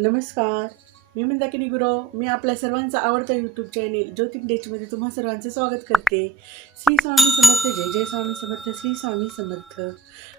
नमस्कार. मी मंदाकिनी गुरव. मी आपल्या सर्वांचा आवडता यूट्यूब चॅनेल ज्योतिक डेचमध्ये तुम्हा सर्वांचं स्वागत करते. श्री स्वामी समर्थ जय. जय स्वामी समर्थ. श्री स्वामी समर्थ.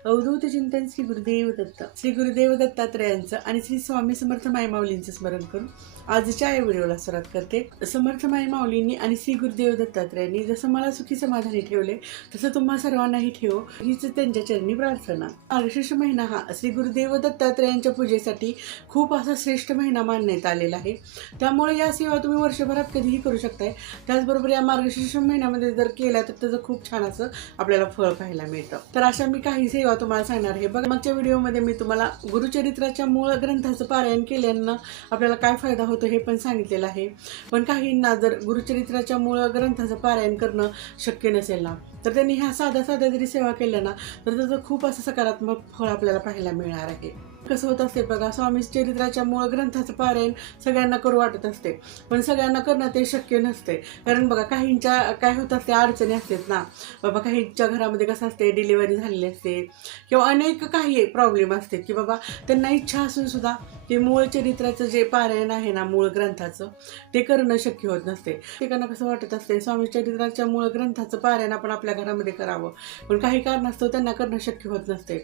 अवधूत चिंतन श्री गुरुदेव दत्त. श्री गुरुदेव दत्तात्रयांचं आणि श्री स्वामी समर्थ मायमाऊलींचं स्मरण करू आजच्या या व्हिडिओला सुरुवात करते. समर्थ माई माऊलींनी आणि श्री गुरुदेव दत्तात्रयांनी जसं मला सुखी समाधानी ठेवले तसं तुम्हा सर्वांनाही ठेव. हीच त्यांच्या चरणी प्रार्थना. मार्गशीर्ष महिना हा श्री गुरुदेव दत्तात्रयांच्या पूजेसाठी खूप असा श्रेष्ठ महिना मानण्यात आलेला आहे. त्यामुळे या सेवा तुम्ही वर्षभरात कधीही करू शकताय. त्याचबरोबर या मार्गशीर्ष महिन्यामध्ये जर केला तर त्याचं खूप छान असं आपल्याला फळ पाहायला मिळतं. तर अशा मी काही सेवा तुम्हाला सांगणार आहे. बघ मागच्या व्हिडिओमध्ये मी तुम्हाला गुरुचरित्राच्या मूळ ग्रंथाचं पारायण केल्यानं आपल्याला काय फायदा होतो? हे पण सांगितलेलं आहे. पण काहींना जर गुरुचरित्राच्या मूळ ग्रंथाचं पारायण करणं शक्य नसेल ना तर त्यांनी ह्या साध्या साध्या जरी सेवा केल्या ना तर त्याचं खूप असं सकारात्मक फळ आपल्याला पाहायला मिळणार आहे. कसं होत असते. बघा स्वामी चरित्राच्या मूळ ग्रंथाचं पारायण सगळ्यांना करू वाटत असते. पण सगळ्यांना करणं ते शक्य नसते. कारण बघा काहींच्या काय होत असते अडचणी असतात ना. बाबा काहींच्या घरामध्ये कसं असते डिलिव्हरी झालेली असते. किंवा अनेक काही प्रॉब्लेम असते की बाबा त्यांना इच्छा असून सुद्धा ते मूळ चरित्राचं जे पारायण आहे ना मूळ ग्रंथाचं ते करणं शक्य होत नसते. प्रत्येकांना कसं वाटत असते स्वामी चरित्राच्या मूळ ग्रंथाचं पारायण आपण आपल्या घरामध्ये करावं. पण काही कारणास्तव त्यांना करणं शक्य होत नसते.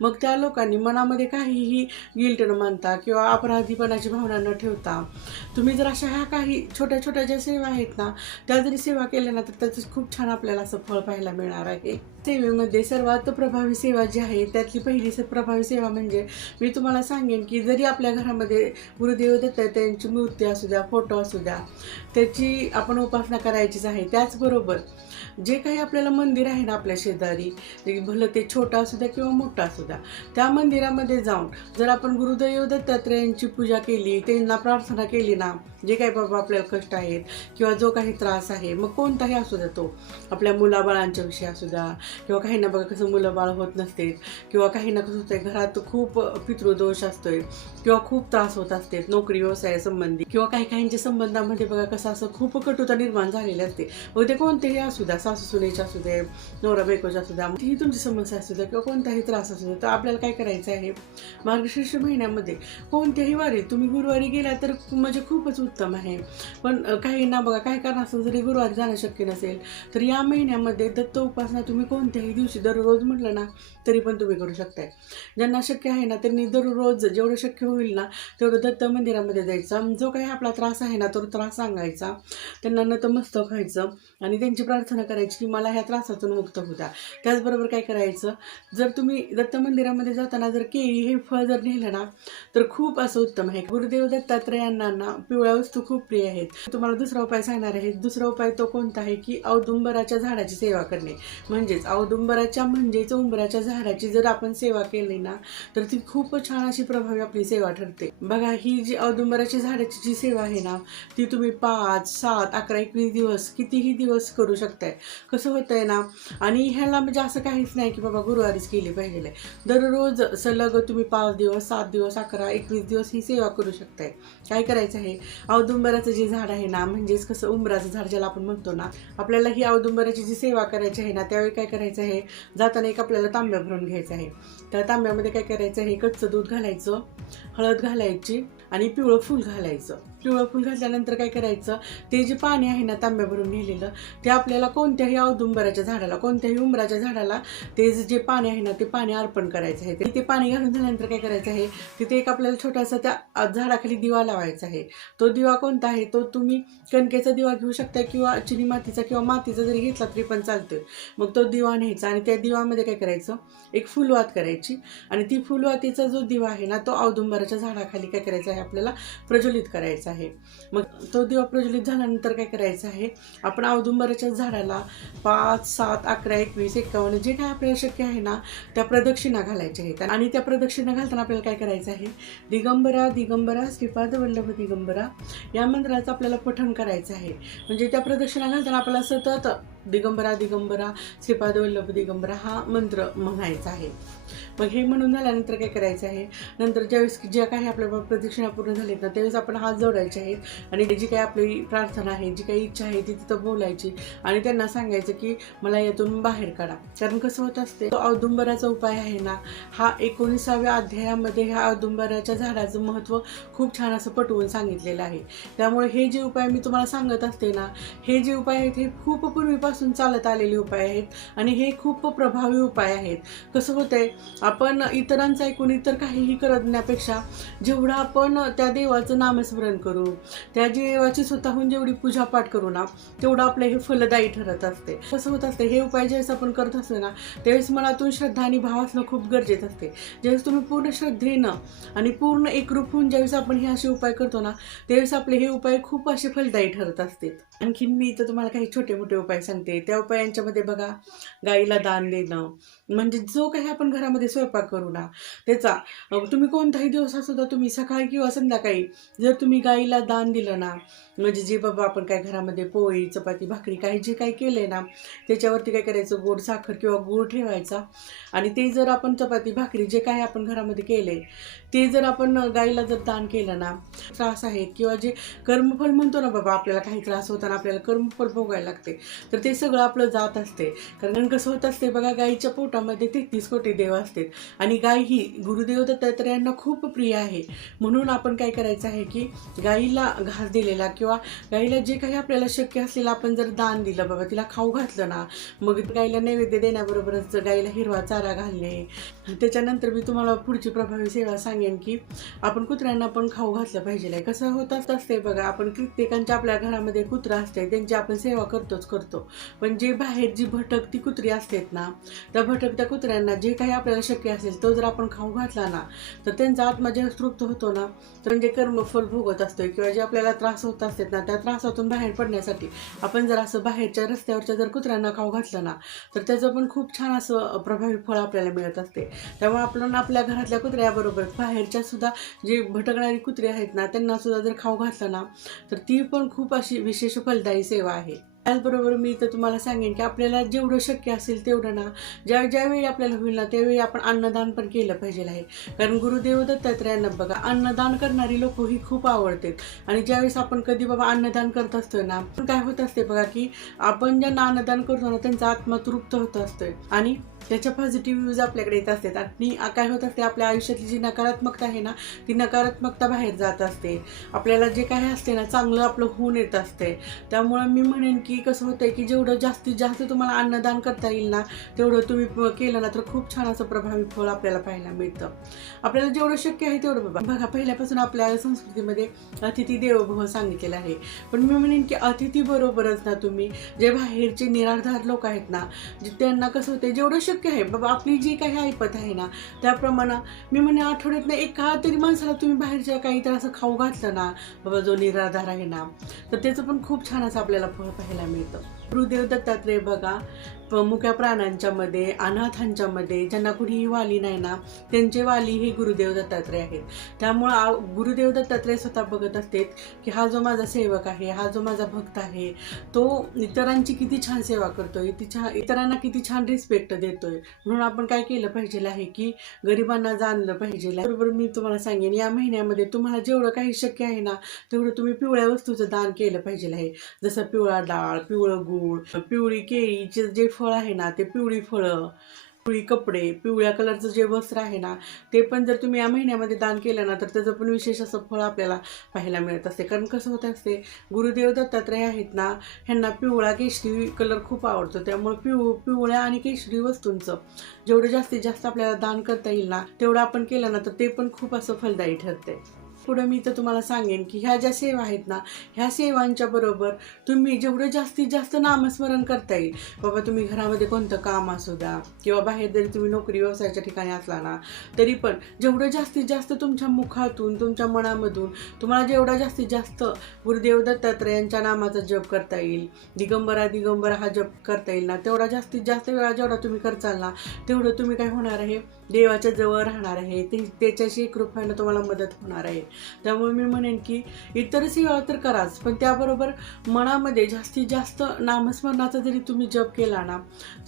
मग त्या लोकांनी मनामध्ये काहीही गिल्ट न मानता किंवा अपराधीपणाची भावना न ठेवता तुम्ही जर अशा ह्या काही छोट्या छोट्या ज्या सेवा आहेत ना त्या जरी सेवा केल्या ना तर त्याचं खूप छान आपल्याला असं फळ पाहायला मिळणार आहे. सेवेमध्ये सर्वात प्रभावी सेवा जी आहे त्यातली पहिली प्रभावी सेवा म्हणजे मी तुम्हाला सांगेन की जरी आपल्या घरामध्ये गुरुदेव दत्त त्यांची मूर्ती असू द्या फोटो असू द्या त्याची आपण उपासना करायचीच आहे त्याचबरोबर जे काही आपल्याला मंदिर आहे ना आपल्या शेजारी भलं ते छोटं असू द्या किंवा मोठं असू द्या त्या मंदिरामध्ये जाऊन जर आपण गुरुदेव दत्तात्रयांची पूजा केली त्यांना प्रार्थना केली ना जे काही बाबा आपल्याला कष्ट आहेत किंवा जो काही त्रास आहे मग कोणताही असू द्या तो आपल्या मुलाबाळांच्या विषयी असू द्या किंवा काहींना बघा कसं मुलं बाळ होत नसते किंवा काहींना कसं होतंय घरात खूप पितृदोष असतोय किंवा खूप त्रास होत असते नोकरी व्यवसायासंबंधी किंवा काही काहींच्या संबंधामध्ये बघा कसं असं खूप कटुता निर्माण झालेली असते मग ते कोणतेही असू द्या. सासू सुनेच्या असू दे नवरा बायकोच्या असू द्या ही तुमची समस्या असू द्या किंवा कोणताही त्रास असू द्या तर आपल्याला काय करायचं आहे? मार्गशीर्ष महिन्यामध्ये कोणत्याही वारी तुम्ही गुरुवारी गेला तर म्हणजे खूपच उत्तम आहे. पण काही ना बघा काय कारण असं जरी गुरुवारी जाणं शक्य नसेल तर या महिन्यामध्ये दत्त उपासना तुम्ही कोणत्याही दिवशी दररोज म्हटलं ना तरी पण तुम्ही करू शकताय. ज्यांना शक्य आहे ना त्यांनी दररोज जेवढं शक्य होईल ना तेवढं दत्त मंदिरामध्ये जायचं. जो काही आपला त्रास आहे ना तो त्रास सांगायचा. त्यांना नतमस्तक व्हायचं. आणि त्यांची प्रार्थना करायची की मला ह्या त्रासातून मुक्त होता. त्याचबरोबर काय करायचं? जर तुम्ही दत्त मंदिरामध्ये जाताना जर केळी हे फळ जर नेलं ना तर खूप असं उत्तम आहे. गुरुदेव दत्तात्रयांना ना पिवळ्या वस्तू खूप प्रिय आहेत. तुम्हाला दुसरा उपाय सांगणार आहे. दुसरा उपाय तो कोणता आहे की औदुंबराच्या झाडाची सेवा करणे. म्हणजेच औदुंबराच्या म्हणजेच उंबराच्या झाडाची जर आपण सेवा केली ना तर ती खूप छान अशी प्रभावी आपली सेवा ठरते. बघा ही जी औदुंबराच्या झाडाची जी सेवा आहे ना ती तुम्ही पाच सात अकरा एकवीस दिवस कितीही दिवस करू शकताय. कसं होतंय ना आणि ह्याला म्हणजे असं काहीच नाही की बाबा गुरुवारीच केली पाहिजे दररोज सलग तुम्ही पाच दिवस सात दिवस अकरा एकवीस दिवस ही सेवा करू शकताय. काय करायचं आहे? औदुंबराचं जे झाड आहे ना म्हणजेच कसं उंबराचं झाड ज्याला आपण म्हणतो ना आपल्याला ही औदुंबराची जी सेवा करायची आहे ना त्यावेळी काय करायचं आहे? जाताना एक आपल्याला तांब्या भरून घ्यायचं आहे. त्या तांब्यामध्ये काय करायचं आहे? कच्चं दूध घालायचं हळद घालायची आणि पिवळं फूल घालायचं. पिवळं फुल घातल्यानंतर काय करायचं? ते जे पाणी आहे ना तांब्या भरून नेलेलं ते आपल्याला कोणत्याही औदुंबराच्या झाडाला कोणत्याही उंबराच्या झाडाला ते जे पाणी आहे ना ते पाणी अर्पण करायचं आहे. ते पाणी घालून झाल्यानंतर काय करायचं आहे? तिथे एक आपल्याला छोटासा त्या झाडाखाली दिवा लावायचा आहे. तो दिवा कोणता आहे? तो तुम्ही कणकेचा दिवा घेऊ शकता किंवा चिनी मातीचा किंवा मातीचा जरी घेतला तरी पण चालतोय. मग तो दिवा न्यायचा आणि त्या दिवामध्ये काय करायचं? एक फुलवात करायची आणि ती फुलवातीचा जो दिवा आहे ना तो औदुंबराच्या झाडाखाली काय करायचा आहे? आपल्याला प्रज्वलित करायचा आहे. मग तो दिवा प्रज्वलित झाल्यानंतर काय करायचं आहे? आपण औदुंबराच्या झाडाला पाच सात अकरा एकवीस एकावन्न जे काय आपल्याला शक्य आहे ना त्या प्रदक्षिणा घालायच्या आहेत. आणि त्या प्रदक्षिणा घालताना आपल्याला काय करायचं आहे? दिगंबरा दिगंबरा श्रीपाद वल्लभ दिगंबरा या मंत्राचं आपल्याला पठण करायचं आहे. म्हणजे त्या प्रदक्षिणा घालताना आपल्याला सतत दिगंबरा दिगंबरा श्रीपाद वल्लभ दिगंबरा हा मंत्र म्हणायचा आहे. मग हे म्हणून झाल्यानंतर काय करायचं आहे? नंतर ज्यावेळेस ज्या काही आपल्या प्रदक्षिणा पूर्ण झालीत ना त्यावेळेस आपण हात जोडायचा करायचे आहेत. आणि जी काही आपली प्रार्थना आहे जी काही इच्छा आहे ती तिथं बोलायची. आणि त्यांना सांगायचं की मला यातून बाहेर काढा. कारण कसं होत असते तो औदुंबराचा उपाय आहे ना हा एकोणीसाव्या अध्यायामध्ये ह्या औदुंबराच्या झाडाचं महत्त्व खूप छान असं पटवून सांगितलेलं आहे. त्यामुळे हे जे उपाय मी तुम्हाला सांगत असते ना हे जे उपाय आहेत हे खूप पूर्वीपासून चालत आलेले उपाय आहेत आणि हे खूप प्रभावी उपाय आहेत. कसं होतंय आपण इतरांचं ऐकून इतर काहीही करण्यापेक्षा जेवढं आपण त्या देवाचं नामस्मरण करू त्या देवाची स्वतःहून जेवढी पूजापाठ करू ना तेवढं आपलं हे फलदायी ठरत असते. कसं होत असते हे उपाय ज्यावेळेस आपण करत असतो ना त्यावेळेस मनातून श्रद्धा आणि भाव असणं खूप गरजेचं असते. ज्यावेळेस तुम्ही पूर्ण श्रद्धेनं आणि पूर्ण एकरूप होऊन ज्यावेळेस आपण हे असे उपाय करतो ना त्यावेळेस आपले हे उपाय खूप असे फलदायी ठरत असतात. आणखी मी इथं तुम्हाला काही छोटे मोठे उपाय सांगते. त्या उपायांच्यामध्ये बघा गाईला दान देणं म्हणजे जो काही आपण घरामध्ये स्वयंपाक करू ना त्याचा तुम्ही कोणताही दिवस सुद्धा तुम्ही सकाळी किंवा संध्याकाळी जर तुम्ही गाईला दान दिलं ना म्हणजे जे बाबा आपण काय घरामध्ये पोळी चपाती भाकरी काही जे काही केलंय ना त्याच्यावरती काय करायचं? गोड साखर किंवा गूळ ठेवायचा. आणि ते जर आपण चपाती भाकरी जे काही आपण घरामध्ये केले ते जर आपण गाईला जर दान केलं ना त्रास आहेत किंवा जे कर्मफल म्हणतो ना बाबा आपल्याला काही त्रास होताना आपल्याला कर्मफल भोगायला लागते तर ते सगळं आपलं जात असते. कारण कसं होत असते बघा गाईच्या पोटामध्ये तेहतीस कोटी देव असते आणि गाय ही गुरुदेव दत्तात्रयांना खूप प्रिय आहे. म्हणून आपण काय करायचं आहे की गाईला घास दिलेला किंवा गाईला जे काही आपल्याला शक्य असलेलं आपण जर दान दिलं बाबा तिला खाऊ घातलं ना मग गाईला नैवेद्य देण्याबरोबरच गाईला हिरवा चारा घालणे. त्याच्यानंतर मी तुम्हाला पुढची प्रभावी सेवा सांगेन की आपण कुत्र्यांना पण खाऊ घातलं पाहिजे. कसं होत असते बघा आपण कित्येकांच्या आपल्या घरामध्ये कुत्रा असते त्यांची आपण सेवा करतोच करतो. पण जे बाहेर जी भटकती कुत्री असतात ना त्या भटकत्या कुत्र्यांना जे काही आपल्याला शक्य असेल तो जर आपण खाऊ घातला ना तर त्यांचा आत्मा जे तृप्त होतो ना. तर म्हणजे कर्मफल भोगत असतोय किंवा जे आपल्याला त्रास होत असतात ना त्या त्रासातून बाहेर पडण्यासाठी. आपण जर असं बाहेरच्या रस्त्यावरच्या जर कुत्र्यांना खाऊ घातलं ना तर त्याचं पण खूप छान असं प्रभावी फळ आपल्याला मिळत असते. त्यामुळे आपण आपल्या घरातल्या कुत्र्याबरोबर बाहेरच्या सुद्धा जे भटकणारी कुत्रे आहेत ना त्यांना सुद्धा जर खाऊ घातलं ना तर ती पण खूप अशी विशेष फलदायी सेवा आहे. त्याचबरोबर मी तर तुम्हाला सांगेन की आपल्याला जेवढं शक्य असेल तेवढं ना ज्या ज्यावेळी आपल्याला होईल ना त्यावेळी आपण अन्नदान पण केलं पाहिजे आहे. कारण गुरुदेव दत्तात्रयांना बघा अन्नदान करणारी लोक ही खूप आवडतात. आणि ज्यावेळेस आपण कधी बाबा अन्नदान करत असतोय ना पण काय होत असते बघा की आपण ज्यांना अन्नदान करतो ना त्यांचा आत्मा तृप्त होत असतोय आणि त्याच्या पॉझिटिव्ह व्ह्यूज आपल्याकडे येत असतात आणि काय होत असते आपल्या आयुष्यातली जी नकारात्मकता आहे ना ती नकारात्मकता बाहेर जात असते. आपल्याला जे काही असते ना चांगलं आपलं होऊन येत असते. त्यामुळं मी म्हणेन की कसं होतंय की जेवढं जास्तीत जास्त तुम्हाला अन्नदान करता येईल ना तेवढं तुम्ही प- केलं ना तर खूप छान असं प्रभावी फळ आपल्याला पाहायला मिळतं. आपल्याला जेवढं शक्य आहे तेवढं बाबा बघा पहिल्यापासून आपल्या संस्कृतीमध्ये अतिथी देवभव सांगितलेलं आहे. पण मी म्हणेन की अतिथी बरोबरच ना तुम्ही. जे बाहेरचे निराधार लोक आहेत ना त्यांना कसं होते जेवढं शक्य आहे. बाबा आपली जी काही ऐपत आहे ना त्याप्रमाणे मी म्हणे आठवड्यातनं एका तरी माणसाला तुम्ही बाहेरच्या काही तर असं खाऊ घातलं ना बाबा जो निराधार आहे ना तर त्याचं पण खूप छान असं आपल्याला फळ पाहायला मिळतं. गुरुदेव दत्तात्रय बघा मुक्या प्राण्यांच्यामध्ये अनाथांच्यामध्ये ज्यांना कुणीही वाली नाही ना त्यांचे वाली हे गुरुदेव दत्तात्रय आहेत. त्यामुळं गुरुदेव दत्तात्रय स्वतः बघत असते की हा जो माझा सेवक आहे हा जो माझा भक्त आहे तो इतरांची किती छान सेवा करतोय ती छान इतरांना किती छान रिस्पेक्ट देतोय. म्हणून आपण काय केलं पाहिजे आहे की गरिबांना जाणलं पाहिजे बरोबर मी तुम्हाला सांगेन या महिन्यामध्ये तुम्हाला जेवढं काही शक्य आहे ना तेवढं तुम्ही पिवळ्या वस्तूचं दान केलं पाहिजे आहे. जसं पिवळा डाळ पिवळं गूळ पिवळी केळीचे जे फळ आहे ना ते पिवळी फळं पिवळी कपडे पिवळ्या कलरचं जे वस्त्र आहे ना ते पण जर तुम्ही या महिन्यामध्ये दान केलं ना तर त्याचं पण विशेष असं फळ आपल्याला पाहायला मिळत असते. कारण कसं होत असते गुरुदेव दत्तात्रय आहेत ना ह्यांना पिवळा केशरी कलर खूप आवडतो. त्यामुळे पिव पिवळ्या आणि केशरी वस्तूंचं जेवढं जास्तीत जास्त आपल्याला दान करता येईल ना तेवढं आपण केलं ना तर ते पण खूप असं फलदायी ठरते पुढं मी तर तुम्हाला सांगेन की ह्या ज्या सेवा आहेत ना ह्या सेवांच्या बरोबर तुम्ही जेवढं जास्तीत जास्त नामस्मरण करता येईल बाबा तुम्ही घरामध्ये कोणतं काम असू द्या किंवा बाहेर जरी तुम्ही नोकरी व्यवसायाच्या ठिकाणी असला ना तरी पण जेवढं जास्तीत जास्त तुमच्या मुखातून तुमच्या मनामधून तुम्हाला जेवढा जास्तीत जास्त गुरुदेव दत्तात्रयांच्या नामाचा जप करता येईल दिगंबरा दिगंबरा हा जप करता येईल ना तेवढा जास्तीत जास्त वेळा जेवढा तुम्ही करचाल ना तेवढं तुम्ही काय होणार आहे? देवाच्या जवळ राहणार आहे ते त्याच्याशी कृपेनं तुम्हाला मदत होणार आहे. त्यामुळे मी म्हणेन की इतर सेवा तर कराच पण त्याबरोबर मनामध्ये जास्तीत जास्त नामस्मरणाचा जरी तुम्ही जप केला ना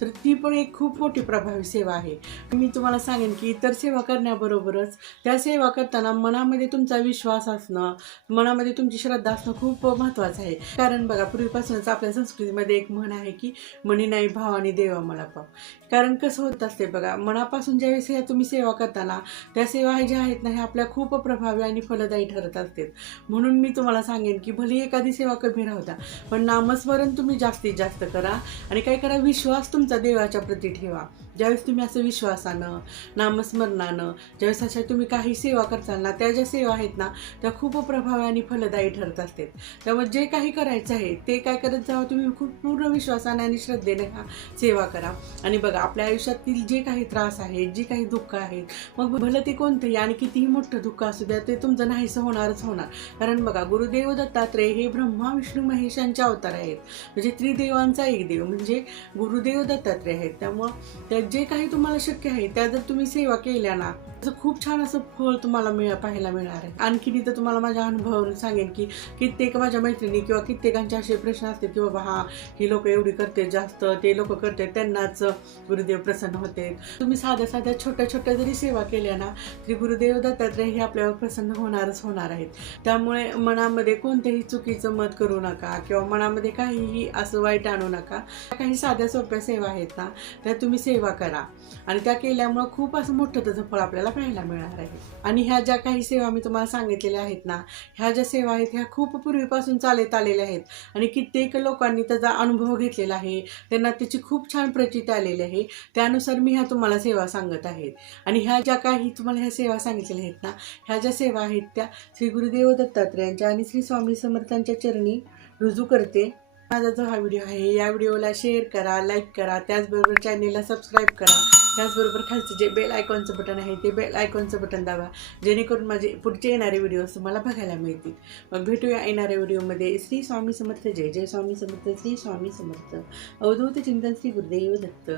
तर ती पण एक खूप मोठी प्रभावी सेवा आहे. मी तुम्हाला सांगेन की इतर सेवा करण्याबरोबरच त्या सेवा करताना मनामध्ये तुमचा विश्वास असणं मनामध्ये तुमची श्रद्धा असणं खूप महत्त्वाचं आहे. कारण बघा पूर्वीपासूनच आपल्या संस्कृतीमध्ये एक म्हण आहे की म्हणी नाही भाव आणि देवा मला पाव कारण कसं होत असते बघा मनापासून ज्यावेळेस ह्या तुम्ही सेवा करताना त्या सेवा ज्या आहेत ना ह्या आपल्या खूप प्रभावी आणि फलदायी ठरत असते म्हणून मी तुम्हाला सांगेन की भले एखादी सेवा कमी राहू द्या पण नामस्मरण तुम्ही जास्तीत जास्त करा आणि काय करा विश्वास तुमचा देवाच्या प्रती ठेवा. ज्यावेळेस तुम्ही असं विश्वासानं नामस्मरणानं ज्यावेळेस अशा तुम्ही काही सेवा करताल ना त्या ज्या सेवा आहेत ना त्या खूप प्रभावी आणि फलदायी ठरत असतात. त्यामुळे जे काही करायचं आहे ते काय करत जावं तुम्ही खूप पूर्ण विश्वासाने आणि श्रद्धेने हा सेवा करा. आणि बघा आपल्या आयुष्यातील जे काही त्रास आहेत जे काही दुःख आहेत मग भलं ते कोणतंही आणि कितीही मोठं दुःख असू द्या ते तुमचं नाहीसं होणारच होणार. कारण बघा गुरुदेव दत्तात्रय हे ब्रह्मा विष्णू महेश यांच्या अवतार आहेत. म्हणजे त्रिदेवांचा एक देव म्हणजे गुरुदेव दत्तात्रय आहेत. त्यामुळं त्या जे काही तुम्हाला शक्य आहे त्या जर तुम्ही सेवा केल्या ना त्याचं खूप छान असं फळ तुम्हाला मिळ पाहायला मिळणार आहे. आणखी इथं तुम्हाला माझ्या अनुभवावरून सांगेन की कित्येक माझ्या मैत्रिणी किंवा कित्येकांचे असे प्रश्न असते की बाबा हा ही लोक एवढी करते जास्त ते लोक करते त्यांनाच गुरुदेव प्रसन्न होते तुम्ही साध्या साध्या छोट्या छोट्या जरी सेवा केल्या ना तरी गुरुदेव दत्तात्रय हे आपल्यावर प्रसन्न होणारच होणार आहेत. त्यामुळे मनामध्ये कोणत्याही चुकीचं मत करू नका किंवा मनामध्ये काहीही असं वाईट आणू नका. काही साध्या सोप्या सेवा आहेत ना त्या तुम्ही सेवा करा. आणि त्या केल्यामुळं खूप असं मोठं त्याचं फळ आपल्याला पाहायला मिळणार आहे. आणि ह्या ज्या काही सेवा मी तुम्हाला सांगितलेल्या आहेत ना ह्या ज्या सेवा आहेत ह्या खूप पूर्वीपासून चालत आलेल्या आहेत. आणि कित्येक लोकांनी त्याचा अनुभव घेतलेला आहे. त्यांना त्याची खूप छान प्रचिती आलेली आहे. त्यानुसार मी ह्या तुम्हाला सेवा सांगत आहेत आणि ह्या ज्या काही तुम्हाला ह्या सेवा सांगितलेल्या आहेत ना ह्या ज्या सेवा आहेत त्या श्री गुरुदेव दत्तात्रयांच्या आणि श्री स्वामी समर्थांच्या चरणी रुजू करते. माझा जो हा व्हिडिओ आहे या व्हिडिओला शेअर करा लाईक करा. त्याचबरोबर चॅनेलला सबस्क्राईब करा. त्याचबरोबर खालचं जे बेल आयकॉनचं बटन आहे ते बेल आयकॉनचं बटन दाबा. जेणेकरून माझे पुढचे येणारे व्हिडिओज तुम्हाला बघायला मिळतील. मग भेटूया येणाऱ्या व्हिडिओमध्ये श्री स्वामी समर्थ जय. जय स्वामी समर्थ. श्री स्वामी समर्थ. अवधूत चिंतन श्री गुरुदेव दत्त.